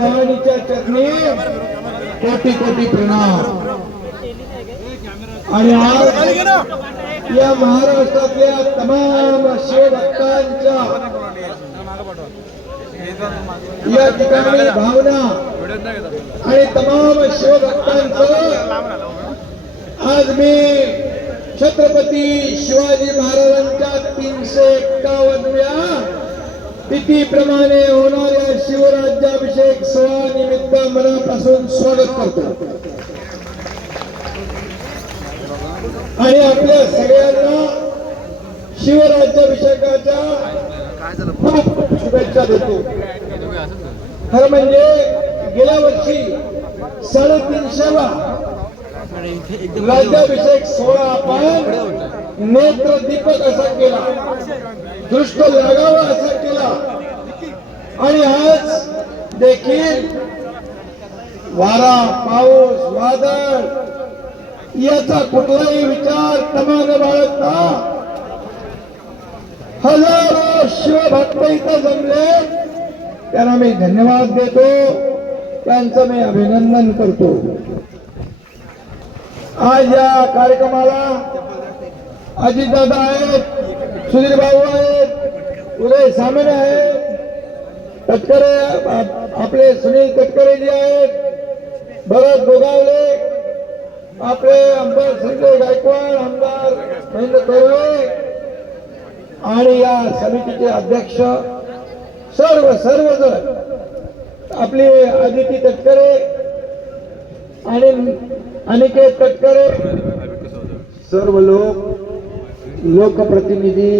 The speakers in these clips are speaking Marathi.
भवानीच्या चरणी कोटी कोटी प्रणाम। आणि आज या महाराष्ट्रातल्या तमाम शिवभक्तांच्या या ठिकाणी भावना आणि तमाम शिवभक्तांचं आज मी छत्रपती शिवाजी महाराजांच्या 351व्या तिथीप्रमाणे होणाऱ्या शिवराज्याभिषेक सोहळा निमित्त मनापासून स्वागत करतो आणि आपल्या सगळ्यांना शिवराज्याभिषेकाच्या खूप शुभेच्छा देतो। खरं म्हणजे गेल्या वर्षी 350वा राज्याभिषेक सोहळा आपण नेत्रदीपक असा केला, दृष्ट लागावा असा केला आणि आज देखील वारा पाऊस वादळ याचा कुठलाही विचार तमान बाळगता हजारो शिवभक्त इथं जमले, त्यांना मी धन्यवाद देतो, त्यांचं मी अभिनंदन करतो। आज या कार्यक्रमाला अजितदादा आहेत, सुधीर भाऊ आहेत, उदय सामने आहेत, तटकरे आपले सुनील तटकरे जी आहेत, भरत गोगावले, आपले आमदार संजय गायकवाड, आमदार महेंद्र तोरवे आणि या समितीचे अध्यक्ष सर्वजण, आपले आदिती तटकरे आणि अनिकेत तटकरे, सर्व लोकप्रतिनिधी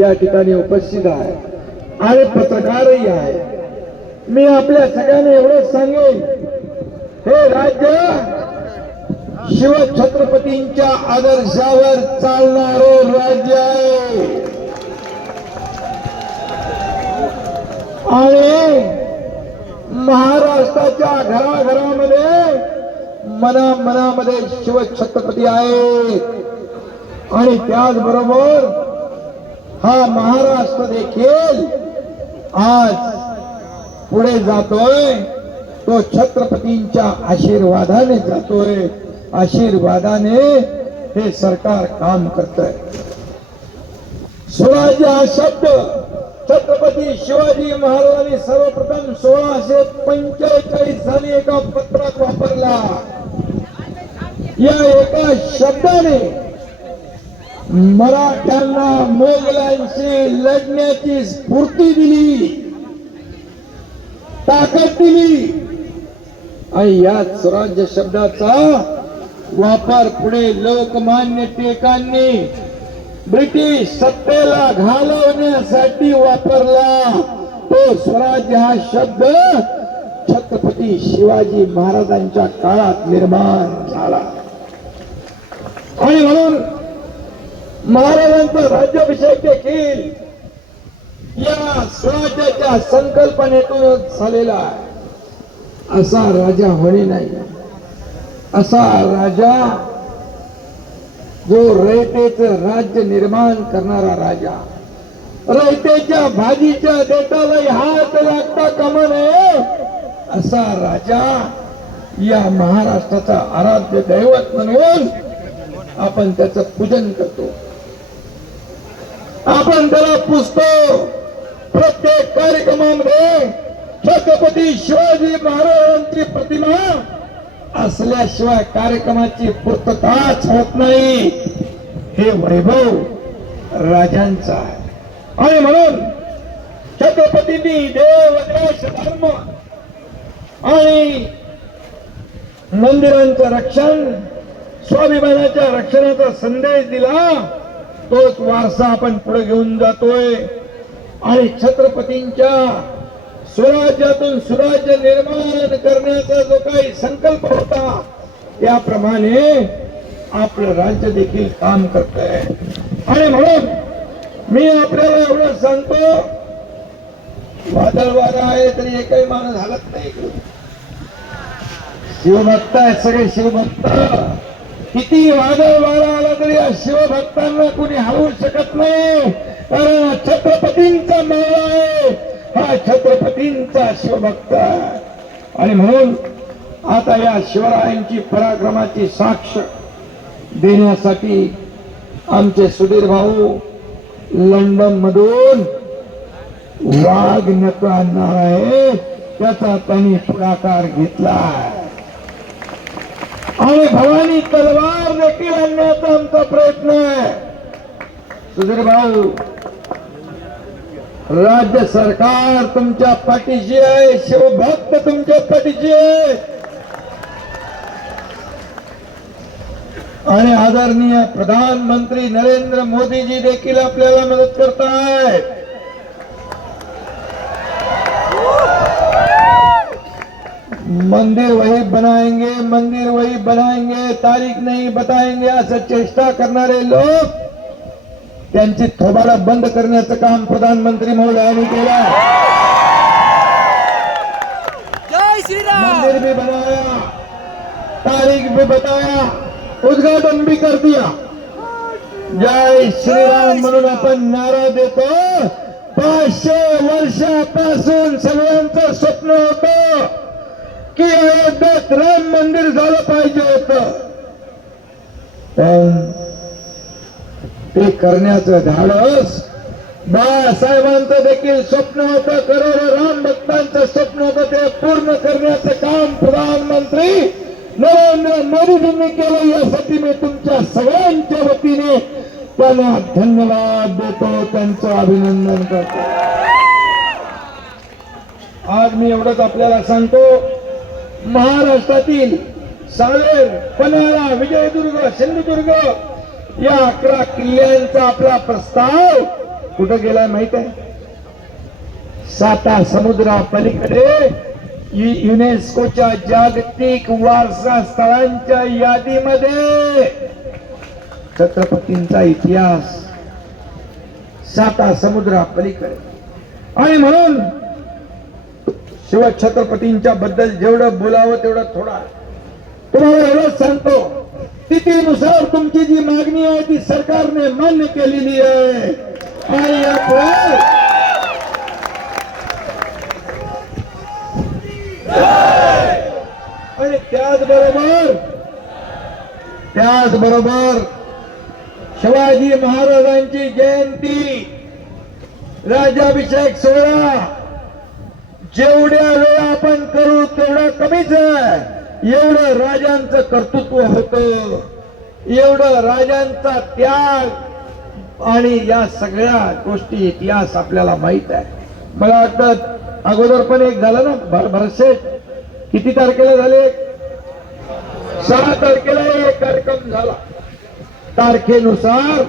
या ठिकाणी उपस्थित आहेत आणि पत्रकारही आहेत। मी आपल्या सगळ्यांना एवढंच सांगेन, हे राज्य शिवछत्रपतींच्या आदर्शावर चालणारे राज्य आहे आणि महाराष्ट्राच्या घराघरामध्ये मनामध्ये शिवछत्रपती आहेत आणि त्याचबरोबर हा महाराष्ट्र देखील आज पुढे जातोय, तो छत्रपतींच्या आशीर्वादाने जातोय, आशीर्वादाने हे सरकार काम करतंय। स्वराज्य हा शब्द छत्रपती शिवाजी महाराजांनी सर्वप्रथम 1645 साली एका पत्रात वापरला। या एका शब्दाने मराठ्यांना मोगलांशी लढण्याची स्फूर्ती दिली, ताकद दिली आणि या स्वराज्य शब्दाचा वापर पुढे लोकमान्य टिळकांनी ब्रिटिश सत्तेला घालवण्यासाठी वापरला। तो स्वराज्य हा शब्द छत्रपती शिवाजी महाराजांच्या काळात निर्माण झाला आणि म्हणून महाराजांचा राज्याभिषेक देखील या स्वराज्याच्या संकल्पनेतून झालेला आहे। असा राजा होणे नाही, असा राजा जो रयतेचं राज्य निर्माण करणारा राजा, रयतेच्या भाजीच्या देठालाही हात लागता कामा नये असा राजा या महाराष्ट्राचा आराध्य दैवत म्हणून आपण त्याचं पूजन करतो, आपण त्याला पुजतो। प्रत्येक कार्यक्रमामध्ये छत्रपती शिवाजी महाराजांची प्रतिमा असल्याशिवाय कार्यक्रमाची पूर्तताच होत नाही। हे वैभव राजांचा आहे आणि म्हणून छत्रपतींनी देव देश धर्म आणि मंदिरांचं रक्षण, स्वाभिमानाच्या रक्षणाचा संदेश दिला, तोच वारसा आपण पुढे घेऊन जातोय आणि छत्रपतींच्या स्वराज्यातून सुराज्य निर्माण करण्याचा जो काही संकल्प होता त्याप्रमाणे आपलं राज्य देखील काम करतंय आणि म्हणून मी आपल्याला एवढं सांगतो, वादळ वारा आहे तरी एकही माणूस हलत नाही। शिवभक्त आहे, सगळे शिवभक्त, किती वादळ वारा आला तरी या शिवभक्तांना कोणी हलवू शकत नाही, कारण छत्रपतींचा मेळा आहे हा छत्रपतींचा शिवभक्त आहे. आणि म्हणून आता या शिवरायांची पराक्रमाची साक्ष देण्यासाठी आमचे सुधीर भाऊ लंडन मधून वाघ नक आणणार आहे, त्याचा त्यांनी पुढाकार घेतला. आणि भवानी तलवार देखील आणण्याचा आमचा प्रयत्न आहे. सुधीर भाऊ, राज्य सरकार तुमच्या पाठीशी आहे, शिवभक्त तुमच्या पाठीशी आहे. आणि आदरणीय प्रधानमंत्री नरेंद्र मोदीजी देखील आपल्याला मदत करतायत. मंदिर वही बनाएंगे, मंदिर वही बनाएंगे, तारीख नहीं बताएंगे असं चेष्टा करणारे लोक, त्यांची थोबाडा बंद करण्याचं काम प्रधानमंत्री महोदयांनी केलं. जय श्री राम. मंदिर भी बनाया, तारीख भी बताया, उद्घाटन भी कर दिया. जय श्रीराम म्हणून आपण नारा देतो. 500 वर्षापासून सगळ्यांचं स्वप्न होतं की अयोध्येत राम मंदिर झालं पाहिजे होतं, पण ते करण्याचं धाडस बाळासाहेबांचं देखील स्वप्न होतं. करोडो राम भक्तांचं स्वप्न होतं, ते पूर्ण करण्याचं काम प्रधानमंत्री नरेंद्र मोदीजींनी केलं. यासाठी मी तुमच्या सगळ्यांच्या वतीने त्यांना धन्यवाद देतो, त्यांचं अभिनंदन करतो. आज मी एवढंच आपल्याला सांगतो, महाराष्ट्रातील सावेर, पन्हाळा, विजयदुर्ग, सिंधुदुर्ग या 11 किल्ल्यांचा आपला प्रस्ताव कुठं गेलाय माहित आहे? 7 समुद्रापलीकडे युनेस्कोच्या जागतिक वारसा स्थळांच्या यादीमध्ये छत्रपतींचा इतिहास 7 समुद्रापलीकडे. आणि म्हणून शिवछत्रपतींच्या बद्दल जेवढं बोलावं तेवढं थोडा. तुम्हाला एवढंच सांगतो, तिथीनुसार तुमची जी मागणी आहे ती सरकारने मान्य केलेली आहे. आणि यापुढे आणि त्याचबरोबर शिवाजी महाराजांची जयंती, राज्याभिषेक सोहळा जेवढ्या वेळा आपण करू तेवढा कमीच आहे. एवढं राजांचं कर्तृत्व होतं, एवढं राजांचा त्याग आणि या सगळ्या गोष्टी इतिहास आपल्याला माहित आहे. मला वाटतं अगोदर पण एक झालं ना भरसे, किती तारखेला झाले? 6 तारखेला एक कार्यक्रम झाला तारखेनुसार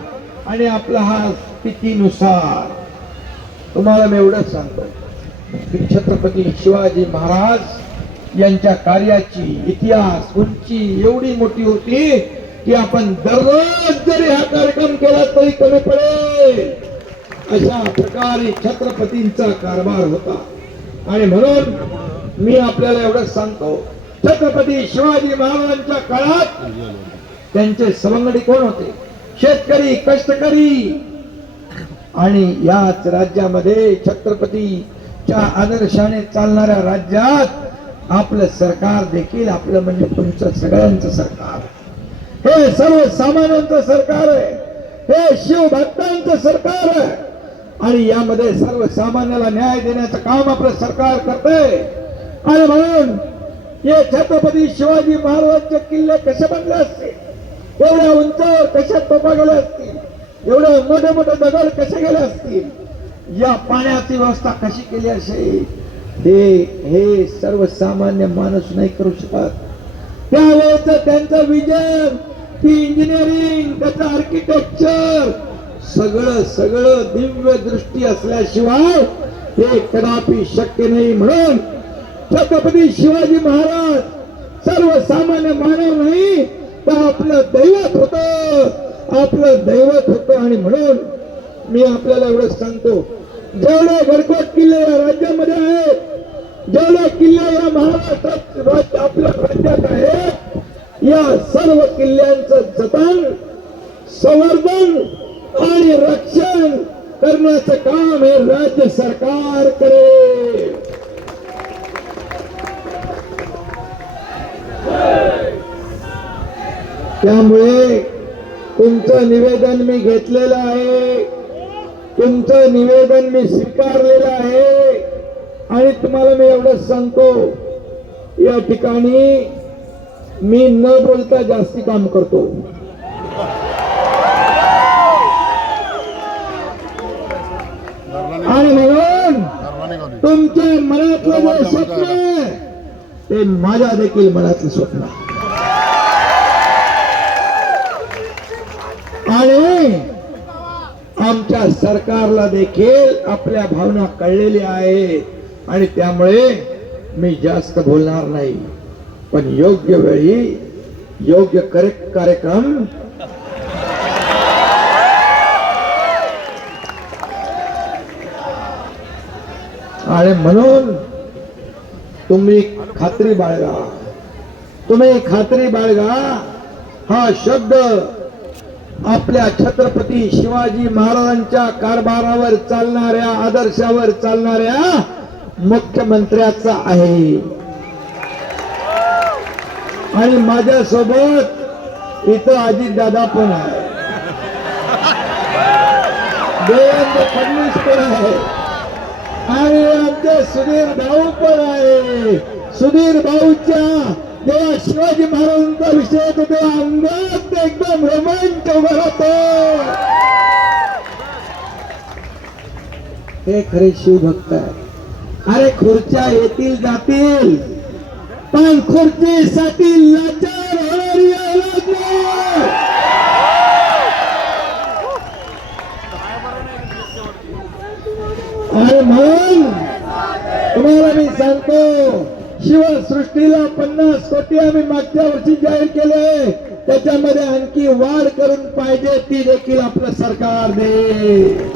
आणि आपला हा तिथीनुसार. तुम्हाला मी एवढंच सांगतो की छत्रपती शिवाजी महाराज यांच्या कार्याची इतिहास उंची एवढी मोठी होती की आपण दररोज जरी हा कार्यक्रम केला तरी कमी पडेल, अशा प्रकारे छत्रपतींचा कारभार होता. आणि म्हणून मी आपल्याला एवढंच सांगतो, छत्रपती शिवाजी महाराजांच्या काळात त्यांचे सवंगडी कोण होते? शेतकरी, कष्टकरी. आणि याच राज्यामध्ये छत्रपतीच्या आदर्शाने चालणाऱ्या राज्यात आपलं सरकार देखील आपलं म्हणजे तुमचं सगळ्यांचं सरकार, हे सर्वसामान्यांचं सरकार आहे, हे शिवभक्तांचं सरकार आहे. आणि यामध्ये सर्वसामान्याला न्याय देण्याचं काम आपलं सरकार करतंय. आणि म्हणून हे छत्रपती शिवाजी महाराजांचे किल्ले कसे बनले असतील, एवढ्या उंचावर कशा तोफा गेल्या असतील, एवढे मोठे मोठे दगड कसे गेले असतील, या पाण्याची व्यवस्था कशी केली असेल, हे सर्वसामान्य माणूस नाही करू शकत. त्यावेळेच त्यांचं विजन, ती इंजिनिअरिंग, त्याचं आर्किटेक्चर सगळं दिव्य दृष्टी असल्याशिवाय हे कदापि शक्य नाही. म्हणून छत्रपती शिवाजी महाराज सर्वसामान्य मानव नाही तर आपलं दैवत होतं. आणि म्हणून मी आपल्याला एवढंच सांगतो, जेवढे गडकोट किल्ले या राज्यामध्ये आहेत, जेवढे किल्ले या महाराष्ट्रात आपल्या राज्यात आहेत, या सर्व किल्ल्यांचं जतन, संवर्धन आणि रक्षण करण्याचं काम हे राज्य सरकार करेल. त्यामुळे तुमचं निवेदन मी घेतलेलं आहे, तुमचं निवेदन मी स्वीकारलेलं आहे आणि तुम्हाला मी एवढंच सांगतो, या ठिकाणी मी न बोलता जास्ती काम करतो. आणि म्हणून तुमच्या मनातलं जे स्वप्न आहे ते माझ्या देखील मनातलं स्वप्न आहे. आणि आमच्या सरकारला देखील आपल्या भावना कळलेल्या आहेत आणि त्यामुळे मी जास्त बोलणार नाही, पण योग्य वेळी योग्य कार्यक्रम आणि म्हणून तुम्ही खात्री बाळगा, तुम्ही खात्री बाळगा. हा शब्द आपल्या छत्रपती शिवाजी महाराजांच्या कारभारावर चालणाऱ्या, आदर्शावर चालणाऱ्या मुख्यमंत्र्याचा आहे. आणि माझ्यासोबत इथं अजितदादा पण आहे, देवेंद्र फडणवीस पण आहे आणि आमचे सुधीर भाऊ पण आहे. सुधीर भाऊच्या जेव्हा शिवाजी महाराजांचा विषय येतो तेव्हा अंगात एकदम रोमांच उभा राहतो. हे खरे शिवभक्त आहे. अरे खुर्च्या येतील जातील, पण खुर्चीसाठी लाचार होणारी औलाद नाही. आणि म्हणून तुम्हाला मी सांगतो, शिवसृष्टीला 50 कोटी आम्ही मागच्या वर्षी जाहीर केले, त्याच्यामध्ये आणखी वाढ करून पाहिजे ती देखील आपलं सरकार दे.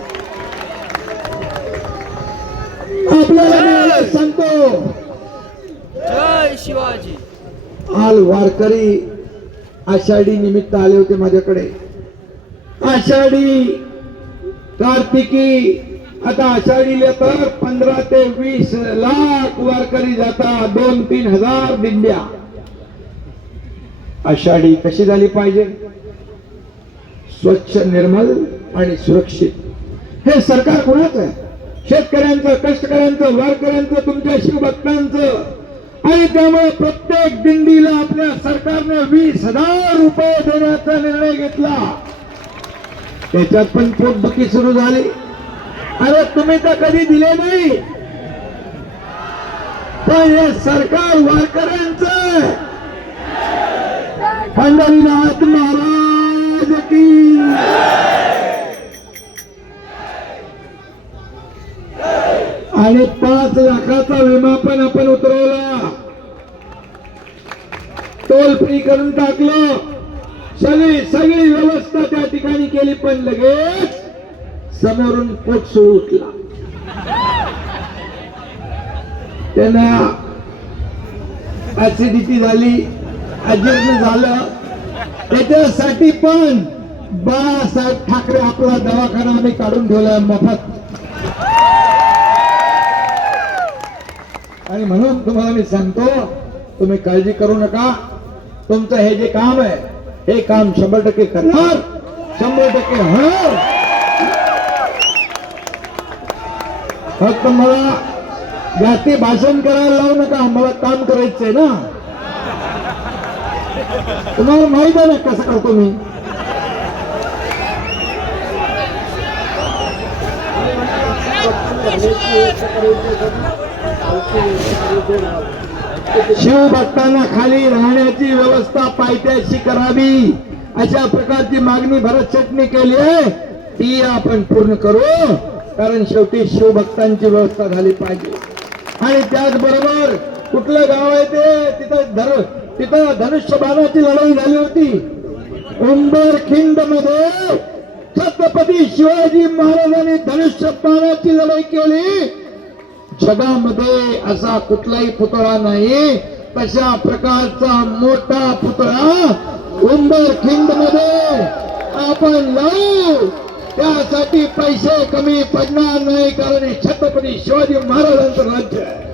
आपल्याला मी सांगतो, जय शिवाजी. काल वारकरी आषाढी निमित्त आले होते माझ्याकडे. आषाढी, कार्तिकी, आता आषाढीला तर 15 ते 20 लाख वारकरी जातात, 2-3 हजार दिंड्या. आषाढी कशी झाली पाहिजे? स्वच्छ, निर्मल आणि सुरक्षित. हे सरकार कोणाचं आहे? शेतकऱ्यांचं, कष्टकऱ्यांचं, वारकऱ्यांचं, तुमच्या शिवभक्तांचं. आणि त्यामुळे प्रत्येक दिंडीला आपल्या सरकारने 20,000 रुपये देण्याचा निर्णय घेतला. त्याच्यात पण पोटदुखी सुरू झाली. अरे तुम्ही तर कधी दिले नाही, पण हे सरकार वारकऱ्यांचं. पंढरीनाथ महाराज की. आणि 5 लाखाचा विमा पण आपण उतरवला, टोल फ्री करून टाकलं, सगळी व्यवस्था त्या ठिकाणी केली. पण लगेच समोरून पोट सुरू उठला. त्यांना ऍसिडिटी झाली, अजीर्ण झालं. त्याच्यासाठी पण बाळासाहेब ठाकरे आपला दवाखाना आम्ही काढून ठेवला मोफत. आणि म्हणून तुम्हाला मी सांगतो, तुम्ही काळजी करू नका. तुमचं हे जे काम आहे, हे काम 100% करणार, 100% होणार. फक्त मला जास्ती भाषण करायला लावू नका, मला काम करायचंय ना. तुम्हाला माहित आहे ना कसं करतो मी. शिवभक्तांना खाली राहण्याची व्यवस्था पायथ्याशी करावी, अशा प्रकारची मागणी भरत शेटने केली आहे. ती आपण पूर्ण करू, कारण शेवटी शिवभक्तांची व्यवस्था झाली पाहिजे. आणि त्याचबरोबर कुठलं गाव आहे ते, तिथं धनुष्यबाणाची लढाई झाली होती. उंबरखिंड मध्ये छत्रपती शिवाजी महाराजांनी धनुष्यबाणाची लढाई केली. जगामध्ये असा कुठलाही पुतळा नाही, तशा प्रकारचा मोठा पुतळा उंबरखिंड मध्ये आपण लावू. त्यासाठी पैसे कमी पडणार नाही, कारण हे छत्रपती शिवाजी महाराजांचं राज्य आहे.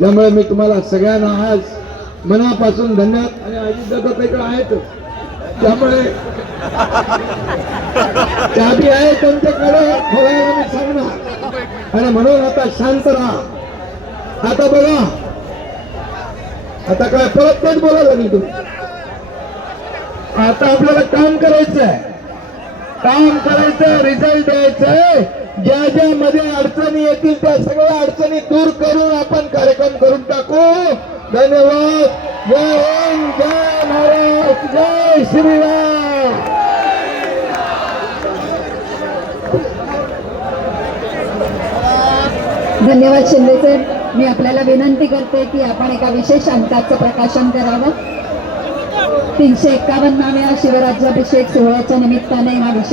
त्यामुळे मी तुम्हाला सगळ्यांना आज मनापासून धन्यवाद. आणि अजितदादा तिकडे आहेत, त्यामुळे चाबी आहे त्यांच्याकडे, खोलायला मी सांगणार. आणि म्हणून आता शांत राहा. आता बघा, आता काय परत तेच बोलायला नाही तुम्ही. आता आपल्याला काम करायचंय, रिझल्ट द्यायचंय. ज्या ज्या मध्ये अडचणी येतील त्या सगळ्या अडचणी दूर करून आपण कार्यक्रम करून टाकू. धन्यवाद. जय हिंद, जय महाराष्ट्र, जय श्रीराम. धन्यवाद शिंदे सर. मी आपल्याला विनंती करते की आपण एका विशेष अंकाचं प्रकाशन करावं. 351व्या शिवराज्याभिषेक सोहळ्याच्या निमित्ताने हा विशेष